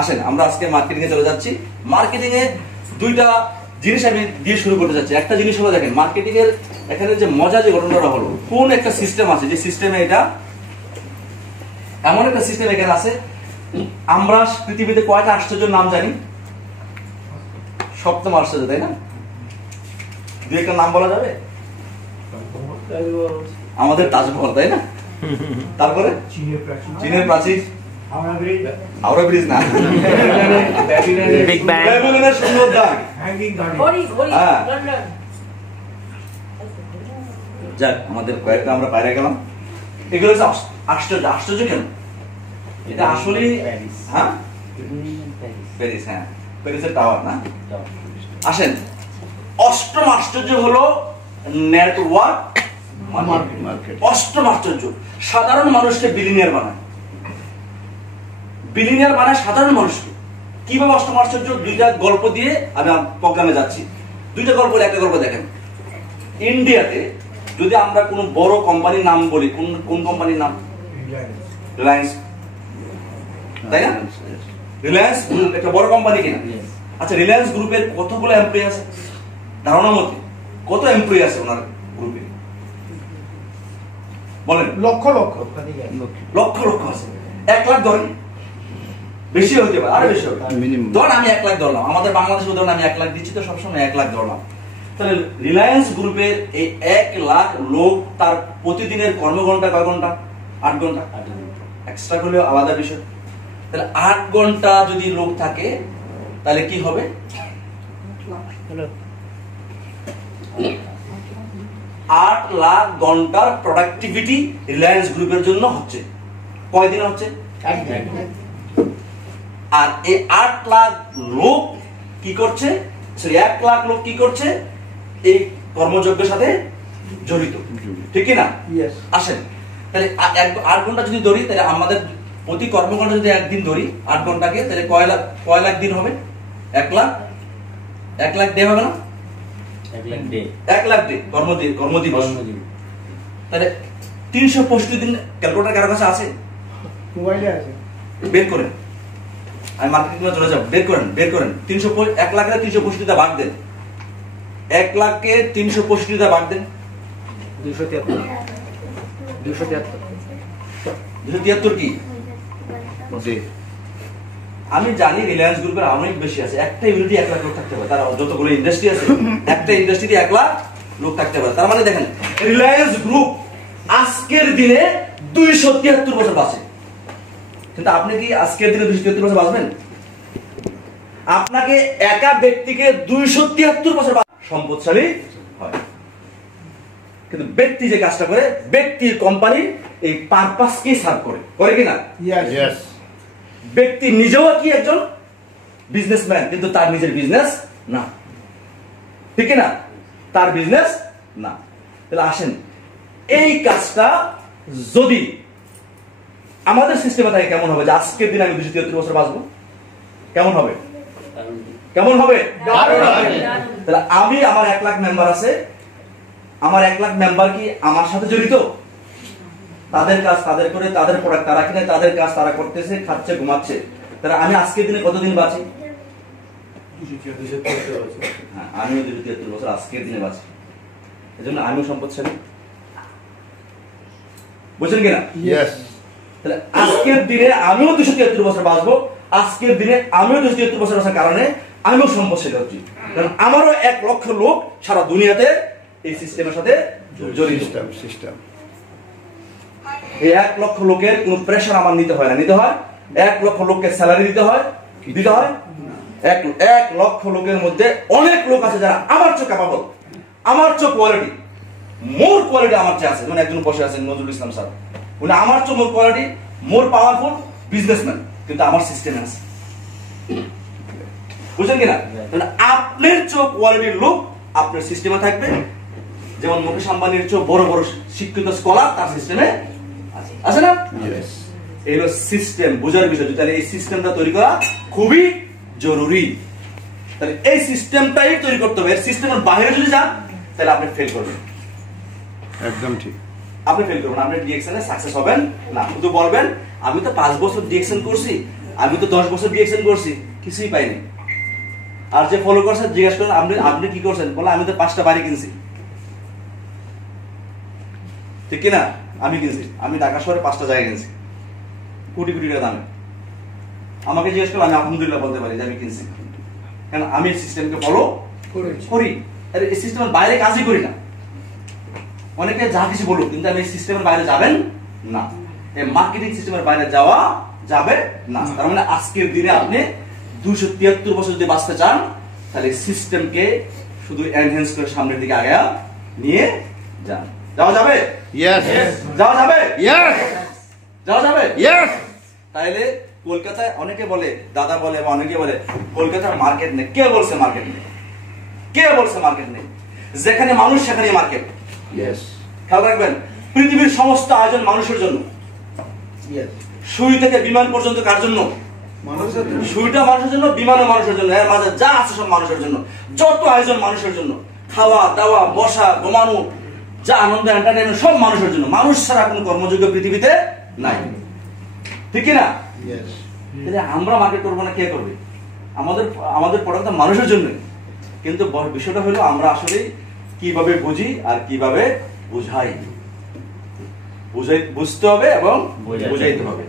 আসেন আমরা আজকে মার্কেটিং এ চলে যাচ্ছি। মার্কেটিং এ দুইটা জিনিস আমি দিয়ে শুরু করতে যাচ্ছি। একটা জিনিস হলো দেখেন মার্কেটিং এর এখানে যে মজা যে ঘটনাটা হলো, কোন একটা সিস্টেম আছে যে সিস্টেমে এটা এমন একটা সিস্টেম এখানে আছে। আমরা পৃথিবীতে কয়টা আশ্চর্যের নাম জানি? সপ্তম আশ্চর্য, তাই না? দুই একটা নাম বলা যাবে? আমাদের তাজমহল, তাই না? তারপরে চীনের প্রাচীর, হাওড়া ব্রিজ না, বিগ ব্যাং, ব্যাবিলনের সুন্দর দাগ, যাক আমাদের কয়েকটা আমরা বাইরে গেলাম। এগুলো হচ্ছে আশ্চর্য। আশ্চর্য কেন? এটা আসলে হ্যাঁ প্যারিস, হ্যাঁ প্যারিসের টাওয়ার না। আসেন, অষ্টম আশ্চর্য হলো নেটওয়ার্ক মার্কেট। অষ্টম আশ্চর্য সাধারণ মানুষকে বিলিনিয়ার বানায়। বিলিনিয়ার বানায় সাধারণ মানুষকে। কিভাবে অষ্টম আশ্চর্য? দুইটা গল্প দিয়ে আমি প্রোগ্রামে যাচ্ছি। দুইটা গল্প, একটা গল্প দেখেন। ইন্ডিয়াতে যদি আমরা কোন বড় কোম্পানির নাম বলি, কোন কোম্পানির নাম? রিলায়েন্স, তাই না? রিলায়েন্স গ্রুপ একটা বড় কোম্পানি কিনা? আচ্ছা, রিলায়েন্স গ্রুপের কতগুলো এমপ্লয়ি আছে ধারণা মতে? কত এমপ্লয়ি আছে ওনার গ্রুপে বলেন? লক্ষ লক্ষ লক্ষ লক্ষ আছে। 1 লাখ ধরেন, বেশি হতে পারে, আরো বেশি হবে। ধর আমি 1 লাখ ধরলাম, আমাদের বাংলাদেশের উদাহরণ আমি 1 লাখ দিচ্ছি তো সবসময় 1 লাখ ধরলাম। তাহলে রিলায়েন্স গ্রুপের এই 1 লাখ লোক, তার প্রতিদিনের কর্মঘণ্টা কয় ঘন্টা? 8 ঘন্টা। এক্সট্রা করলেও আলাদা বিষয়। তাহলে 8 ঘন্টা যদি লোক থাকে তাহলে কি হবে? 8 লাখ ঘন্টার প্রোডাক্টিভিটি রিলায়েন্স গ্রুপের জন্য হচ্ছে। কয় দিনে হচ্ছে? আর এই 8 লাখ লোক কি করছে? 1 লাখ লোক কি করছে? এই কর্মযজ্ঞের সাথে জড়িত, ঠিক না? আসেন, তাহলে 8 ঘন্টা যদি ধরি, তাহলে আমাদের প্রতি কর্মঘণ্টা যদি একদিন ধরি 8 ঘন্টাকে, তাহলে কয় লাখ দিন হবে? 1 লাখ। 1 লাখ ডে হবে না? 1 লাখ ডে কর্মদিবস। তাহলে 365 দিন ক্যালকুলেটর কারো কাছে আছে? মোবাইলে আছে, বের করেন। আমি মার্কেটিং চলে যাব, বের করেন 1 লাখে 365 ভাগ দেন। 1 লাখকে 365 ভাগ দেন। 273 কি? আমি জানি রিলায়েন্স গ্রুপের অনেক বেশি আছে। একটা ইউনিটি 1 লাখ লোক থাকতে পারে, তার যতগুলো ইন্ডাস্ট্রি আছে একটা ইন্ডাস্ট্রিতে 1 লাখ লোক থাকতে পারে। তার মানে দেখেন রিলায়েন্স গ্রুপ আজকের দিনে 273 বছর বাঁচে। কিন্তু আপনি কি আজকের দিনে 273 বছর বাঁচবেন? আপনাকে একা ব্যক্তিকে 273 বছর সম্পদশালী হয়। কিন্তু ব্যক্তি যে কাজটা করে, ব্যক্তি কোম্পানি এই পারপাসকে সার্ভ করে কিনা? ব্যক্তি নিজেও কি একজন বিজনেসম্যান, কিন্তু তার নিজের বিজনেস না, ঠিক না? তার বিজনেস না। তাহলে আসেন, এই কাজটা যদি আমাদের সিস্টেমে থাকে কেমন হবে? যে আজকের দিনে আমি 273 বছর বাঁচবো, কেমন হবে? কেমন হবে? তাহলে আমি, আমার 1 লাখ মেম্বার আছে, আমার 1 লাখ মেম্বার কি আমার সাথে জড়িত? তাদের কাজ তাদের করে, তাদের প্রোডাক্ট তারা কিনে, তাদের কাজ তারা করতেছে, খাচ্ছে, ঘুমাচ্ছে। তাহলে আমি আজকের দিনে কতদিন বাঁচি? হ্যাঁ, আমিও 273 বছর আজকের দিনে বাঁচি। এজন্য আমিও সম্পদশালী, বুঝছেন কিনা? তাহলে আজকের দিনে আমিও 273 বছর বাঁচবো। আজকের দিনে আমিও 273 বছর বাঁচার কারণে আমিও সম্পদশালী হচ্ছি, কারণ আমারও 1 লক্ষ লোক সারা দুনিয়াতে এই সিস্টেমের সাথে জড়িত। এই 1 লক্ষ লোকের কোন প্রেশার আমার নিতে হয় না। 1 লক্ষ লোককে স্যালারি দিতে হয়? 1 লক্ষ লোকের মধ্যে অনেক লোক আছে যারা আমার চেয়ে ক্যাপাবল, আমার চেয়ে কোয়ালিটি, মোর কোয়ালিটি আমার চেয়ে আছে। মানে একজন বসে আছেন নজরুল ইসলাম স্যার, উনি আমার চেয়ে মোর কোয়ালিটি, মোর পাওয়ারফুল বিজনেসম্যান, কিন্তু আমার সিস্টেমে আছে, বুঝলেন কিনা? আপনার চেয়ে কোয়ালিটির লোক আপনার সিস্টেমে থাকবে। যেমন মুকেশ আম্বানির চেয়ে বড় বড় শিক্ষিত স্কলার তার সিস্টেমে আছে না? এই হলো সিস্টেম, বোঝার বিষয়। তাহলে এই সিস্টেমটা তৈরি করা খুবই জরুরি। তাহলে এই সিস্টেমটাই তৈরি করতে হবে। সিস্টেমের বাইরে যদি যান তাহলে আপনি ফেল করবেন। একদম ঠিক, আপনি ফেল করবেন, আপনি ডিএকশনে সাকসেস হবেন না। শুধু বলবেন আমি তো 5 বছর ডিএকশন করছি, আমি তো 10 বছর বিএক্সএন করছি, কিছুই পাইনি। আর যে ফলো করছে জিজ্ঞাসা করেন আপনি আপনি কি করছেন, বলে আমি তো 5টা বাড়ি কিনছি। ঠিক কিনা? আমি কিনছি, আমি ঢাকা শহরে 5টা জায়গা কিনছি কোটি কোটি টাকা দামে। আমাকে জিজ্ঞেস করলে আমি আলহামদুলিল্লাহ বলতে পারি যে আমি কিনছি, কারণ আমি সিস্টেমকে ফলো করি। আরে এই সিস্টেমের বাইরে কাজই করি না। অনেকে যা কিছু বলুক, কিন্তু আমি এই সিস্টেমের বাইরে যাবেন না, এই মার্কেটিং সিস্টেমের বাইরে যাওয়া যাবে না। তার মানে আজকের দিনে আপনি 273 বছর যদি বাঁচতে চান, তাহলে সিস্টেমকে শুধু এনহ্যান্স করে সামনের দিকে আগে নিয়ে যান। যাওয়া যাবে? Yes. যাওয়া যাবে? Yes. যাওয়া যাবে? Yes. তাইলে কলকাতায় অনেকে বলে, দাদা বলে বা অনেকে বলে কলকাতার মার্কেট নেই। কে বলছে মার্কেট নেই? কে বলছে মার্কেট নেই? যেখানে মানুষ সেখানে মার্কেট। Yes. খেয়াল রাখবেন, পৃথিবীর সমস্ত আয়োজন মানুষের জন্য। সুই থেকে বিমান পর্যন্ত কার জন্য? সুইটা মানুষের জন্য, বিমানও মানুষের জন্য, এর মাঝে যা আছে সব মানুষের জন্য। যত আয়োজন মানুষের জন্য, খাওয়া দাওয়া বসা ঘুমানো যা আনন্দ এন্টারটেইনমেন্ট সব মানুষের জন্য। মানুষ ছাড়া কোনো কর্মযোগ্য পৃথিবীতে নাই। ঠিক না? তাহলে আমরা মার্কেট করবো না, কে করবে? আমাদের প্রোডাক্ট মানুষের জন্য। কিন্তু বিষয়টা হলো আমরা আসলে কিভাবে বুঝি আর কিভাবে বুঝাই, বুঝতে হবে এবং বুঝাইতে হবে।